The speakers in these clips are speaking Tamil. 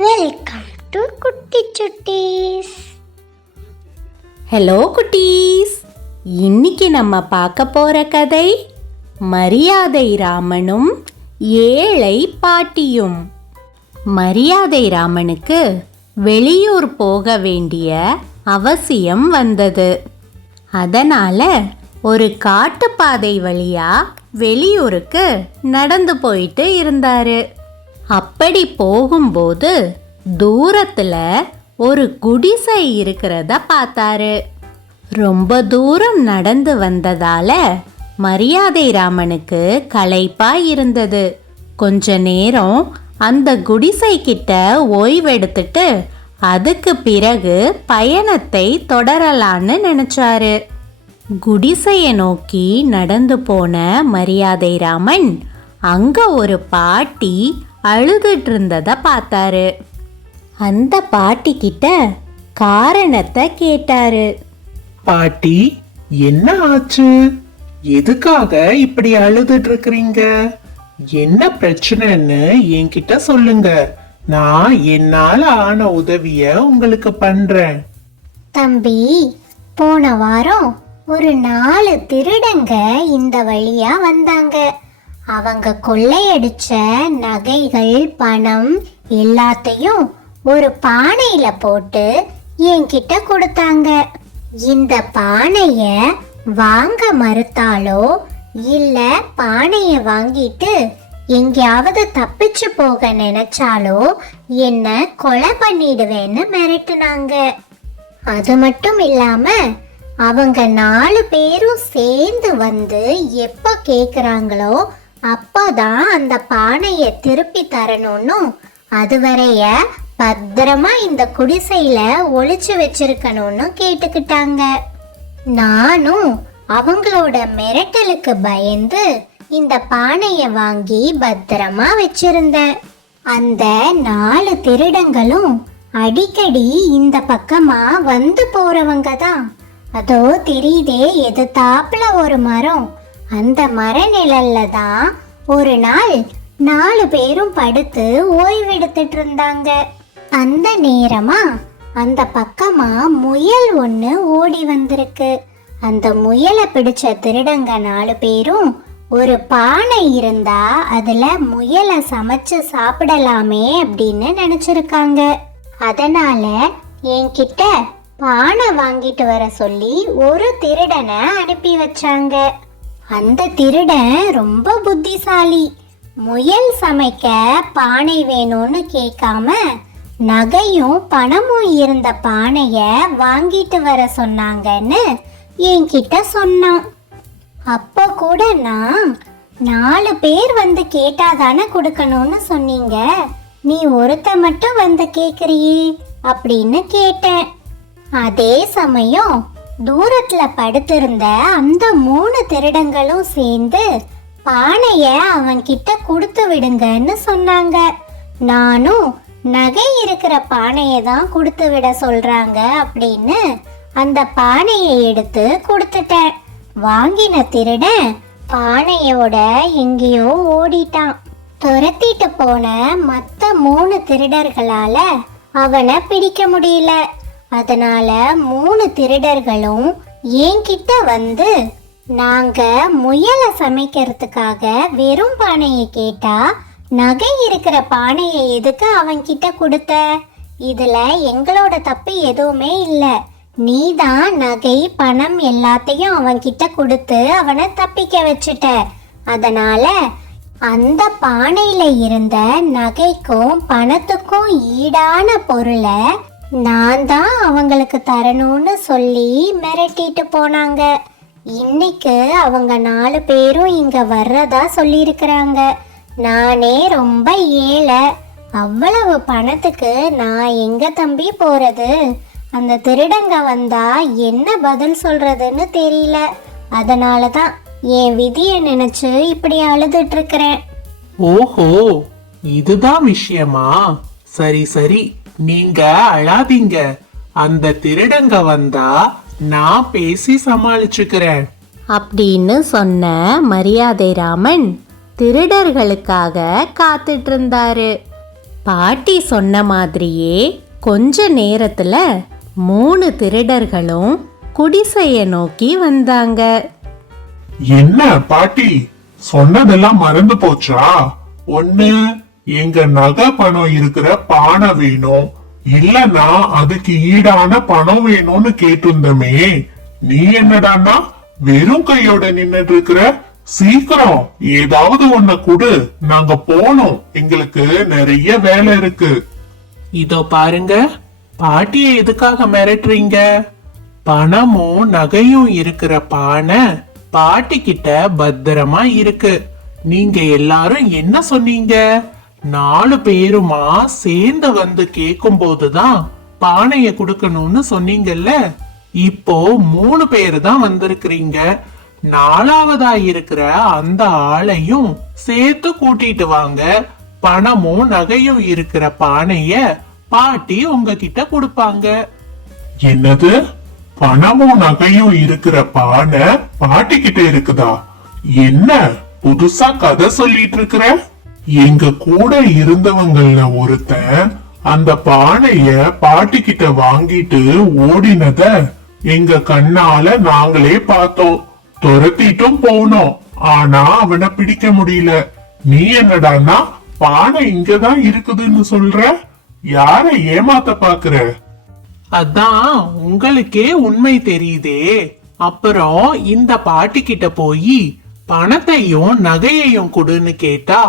வெல்கம் டு குட்டி சுட்டீஸ். ஹலோ குட்டீஸ், இன்னைக்கு நம்ம பார்க்க போற கதை மரியாதை ராமனும் ஏழை பாட்டியும். மரியாதை ராமனுக்கு வெளியூர் போக வேண்டிய அவசியம் வந்தது. அதனால ஒரு காட்டுப்பாதை வழியா வெளியூருக்கு நடந்து போயிட்டு இருந்தாரு. அப்படி போகும்போது தூரத்துல ஒரு குடிசை இருக்கிறத பார்த்தாரு. ரொம்ப தூரம் நடந்து வந்ததால மரியாதை ராமனுக்கு களைப்பா இருந்தது. கொஞ்ச நேரம் அந்த குடிசை கிட்ட ஓய்வெடுத்துட்டு அதுக்கு பிறகு பயணத்தை தொடரலான்னு நினைச்சாரு. குடிசையை நோக்கி நடந்து போன மரியாதை ராமன் அங்க ஒரு பாட்டி அழுதுட்டு இருந்தத பார்த்தாரு. அந்த பாட்டி கிட்ட காரணத்தை கேட்டாரு. பாட்டி, என்ன ஆச்சு? எதுக்காக இப்படி அழுதுட்டு இருக்கிறீங்க? என்ன பிரச்சனைன்னு என்கிட்ட சொல்லுங்க. நான் என்னால ஆன உதவிய உங்களுக்கு பண்றேன். தம்பி, போன வாரம் ஒரு 4 திருடங்க இந்த வழியா வந்தாங்க. அவங்க கொள்ளையடிச்ச நகைகள், பணம் எல்லாத்தையும் ஒரு பானையில போட்டு என்கிட்ட கொடுத்தாங்க. இந்த பானைய வாங்க மறுத்தாலோ இல்ல பானைய வாங்கிட்டு எங்கேயாவது தப்பிச்சு போக நினைச்சாலோ என்ன கொலை பண்ணிடுவேன்னு மிரட்டுனாங்க. அது மட்டும் இல்லாம அவங்க 4 பேரும் சேர்ந்து வந்து எப்ப கேக்குறாங்களோ அப்பதான் அந்த பானைய திருப்பி தரணும்னு அதுவரைய பத்திரமா இந்த குடிசையில ஒளிச்சு வச்சிருக்கணும்னு கேட்டுக்கிட்டாங்க. நானும் அவங்களோட மிரட்டலுக்கு பயந்து இந்த பானைய வாங்கி பத்திரமா வச்சிருந்தேன். அந்த 4 திருடங்களும் அடிக்கடி இந்த பக்கமா வந்து போறவங்க தான். அதோ தெரியுதே எதிர்த்தாப்புல ஒரு மரம். அந்த மர நிழல்ல தான் ஒரு நாள் 4 பேரும் படுத்து ஓய்வெடுத்துட்டு இருந்தாங்க. அந்த நேரமா அந்த பக்கமா முயல் ஒண்ணு ஓடி வந்திருக்கு. அந்த முயலை பிடிச்ச திருடங்க 4 பேரும் ஒரு பானை இருந்தா அதுல முயலை சமைச்சு சாப்பிடலாமே அப்படின்னு நினைச்சிருக்காங்க. அதனால என்கிட்ட பானை வாங்கிட்டு வர சொல்லி ஒரு திருடனை அனுப்பி வச்சாங்க. அந்த திருடன் ரொம்ப புத்திசாலி. முயல் சமைக்க பானை வேணும்னு கேட்காம நகையும் பணமும் இருந்த பானைய வாங்கிட்டு வர சொன்னாங்கன்னு என்கிட்ட சொன்னான். அப்போ கூட நான் 4 பேர் வந்து கேட்டாதானே கொடுக்கணும்னு சொன்னீங்க, நீ ஒருத்த மட்டும் வந்து கேக்குறியே அப்படின்னு கேட்டேன். அதே சமயம் தூரத்துல படுத்திருந்த அந்த 3 திருடங்களும் சேர்ந்து பானைய அவன் கிட்ட கொடுத்து விடுங்கன்னு சொன்னாங்க. நானும் நகை இருக்கிற பானையை தான் கொடுத்து விட சொல்றாங்க அப்படின்னு அந்த பானையை எடுத்து கொடுத்துட்டேன். வாங்கின திருடன் பானையோட எங்கேயோ ஓடிட்டான். துரத்திட்டு போன மத்த 3 திருடர்களால அவனை பிடிக்க முடியல. அதனால 3 திருடர்களும் என்கிட்ட வந்து, நாங்க முயலை சமைக்கிறதுக்காக வெறும் பானையை கேட்டா நகை இருக்கிற பானையை எதுக்கு அவன்கிட்ட கொடுத்த? இதுல எங்களோட தப்பு எதுவுமே இல்ல. நீதான் நகை பணம் எல்லாத்தையும் அவன்கிட்ட கொடுத்து அவனை தப்பிக்க வச்சுட்ட. அதனால அந்த பானையில இருந்த நகைக்கும் பணத்துக்கும் ஈடான பொருளை நான் தான் அவங்களுக்கு தரணும்னு சொல்லி மிரட்டிட்டு போனாங்க. இன்னைக்கு அவங்க 4 பேரும் இங்க வர்றதா சொல்லியிருக்கிறாங்க. நானே ரொம்ப ஏழை. அவ்வளவு பணத்துக்கு நான் எங்க தம்பி போறது? அந்த திருடங்க வந்தா என்ன பதில் சொல்றதுன்னு தெரியல. அதனாலதான் என் விதியை நினைச்சு இப்படி அழுதுட்டு இருக்கிறேன். ஓஹோ, இதுதான் விஷயமா? சரி சரி, நீங்க அழாதீங்க. அந்த திருடங்க வந்தா நான் பேசி சமாளிச்சுக்கிறேன் அப்படின்னு சொன்ன மரியாதை ராமன் திருடர்களுக்காக காத்துட்டு இருந்தாரு. பாட்டி சொன்ன மாதிரியே கொஞ்ச நேரத்துல 3 திருடர்களும் குடிசைய நோக்கி வந்தாங்க. என்ன பாட்டி, சொன்னதெல்லாம் மறந்து போச்சா? ஒண்ணு எங்க நகை பணம் இருக்கிற பானை வேணும், இல்லனா அதுக்கு ஈடான பணம் வேணும்னு கேட்டிருந்தமே. நீ என்னடான்னா வெறும் கையோட நின்னுட்டு இருக்கிற. சீக்கிரம் ஏதாவது ஒன்ன கொடு, நாங்க போனோம், எங்களுக்கு நிறைய வேலை இருக்கு. இதோ பாருங்க, பாட்டியை எதுக்காக மிரட்டுறீங்க? பணமும் நகையும் இருக்கிற பானை பாட்டி கிட்ட பத்திரமா இருக்கு. நீங்க எல்லாரும் என்ன சொன்னீங்க? 4 பேருமா சேர்ந்து வந்து கேக்கும் போதுதான் பானைய கொடுக்கணும்னு சொன்னீங்கல்ல. இப்போ 3 பேரு தான் வந்திருக்கிறீங்க. 4வதா இருக்கிற அந்த ஆளையும் சேர்த்து கூட்டிட்டு வாங்க. பணமும் நகையும் இருக்கிற பானைய பாட்டி உங்ககிட்ட கொடுப்பாங்க. என்னது, பணமும் நகையும் இருக்கிற பானை பாட்டி கிட்ட இருக்குதா? என்ன புதுசா கதை சொல்லிட்டு இருக்கிற? எங்க கூட இருந்தவங்கள்ல ஒருத்தன் அந்த பானைய பாட்டி கிட்ட வாங்கிட்டு ஓடினத எங்க கண்ணால நாங்களே பார்த்தோம், துரத்திட்டும் போனோம். ஆனா அவனை பிடிக்க முடியல. நீ என்னடான்னா பானை இங்கதான் இருக்குதுன்னு சொல்ற? யார ஏமாத்த பாக்குற? அதான் உங்களுக்கே உண்மை தெரியுதே. அப்புறம் இந்த பாட்டி கிட்ட போய் பணத்தையும் நகையையும் கொடுன்னு கேட்டா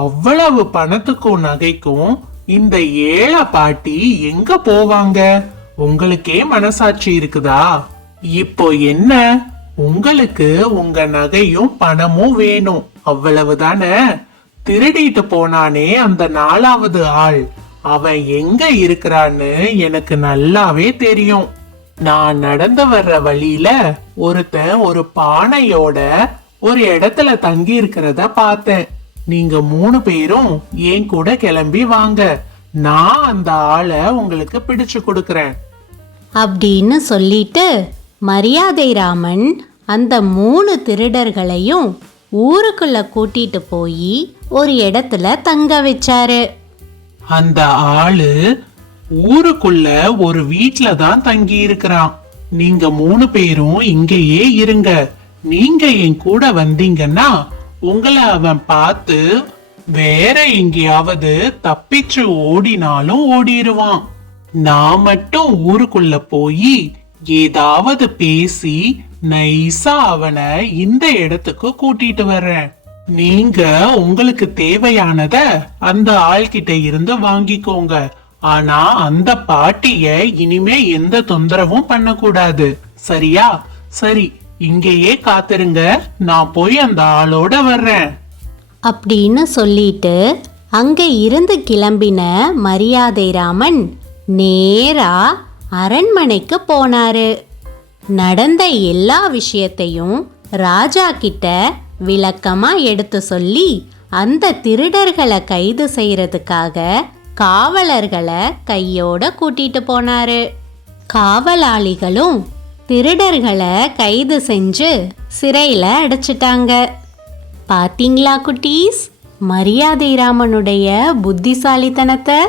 அவ்வளவு பணத்துக்கும் நகைக்கும் இந்த ஏழை பாட்டி எங்க போவாங்க? உங்களுக்கே மனசாட்சி இருக்குதா? இப்போ என்ன, உங்களுக்கு உங்க நகையும் பணமும் வேணும், அவ்வளவுதானே? திருடிட்டு போனானே அந்த 4வது ஆள், அவன் எங்க இருக்கிறான்னு எனக்கு நல்லாவே தெரியும். நான் நடந்து வர்ற வழியில ஒருத்தன் ஒரு பானையோட ஒரு இடத்துல தங்கி இருக்கிறத பார்த்தேன். நீங்க 3 பேரும் என் கூட கிளம்பி வாங்க, நான் அந்த ஆளை உங்களுக்கு பிடிச்சு கொடுக்கறேன் அப்படின்னு சொல்லிட்டு மரியாதை ராமன் அந்த 3 திருடர்களையும் ஊருக்குள்ள கூட்டிட்டு போய் ஒரு இடத்துல தங்க வச்சாரு. அந்த ஆளு ஊருக்குள்ள ஒரு வீட்ல தான் தங்கி இருக்கிறான். நீங்க 3 பேரும் இங்கேயே இருங்க. நீங்க என் கூட வந்தீங்கன்னா உங்களை அவன் பார்த்து வேற எங்கேயாவது தப்பிச்சு ஓடினாலும் ஓடிடுவான். நான் மட்டும் ஊருக்குள்ள போய் ஏதாவது பேசி நைஸா அவனை இந்த இடத்துக்கு கூட்டிட்டு வர்றேன். நீங்க உங்களுக்கு தேவையானத அந்த ஆள்கிட்ட இருந்து வாங்கிக்கோங்க. ஆனா அந்த பாட்டிய இனிமே எந்த தொந்தரவும் பண்ணக்கூடாது, சரியா? சரி, இங்கேயே காத்திருங்க, நான் போய் அந்த ஆளோட வர்றேன் அப்படின்னு சொல்லிட்டு அங்க இருந்து கிளம்பின மரியாதை ராமன் நேரா அரண்மனைக்கு போனாரு. நடந்த எல்லா விஷயத்தையும் ராஜா கிட்ட விளக்கமா எடுத்து சொல்லி அந்த திருடர்களை கைது செய்யறதுக்காக காவலர்களை கையோட கூட்டிட்டு போனாரு. காவலாளிகளும் திருடர்களை கைது செஞ்சு சிறையில அடைச்சிட்டாங்க. பாத்தீங்களா குட்டீஸ், மரியாதை ராமனுடைய புத்திசாலித்தனத்தை?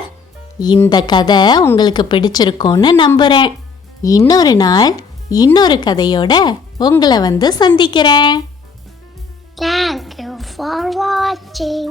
இந்த கதை உங்களுக்கு பிடிச்சிருக்கும்னு நம்புறேன். இன்னொரு நாள் இன்னொரு கதையோட உங்களை வந்து சந்திக்கிறேன். Thank you for watching.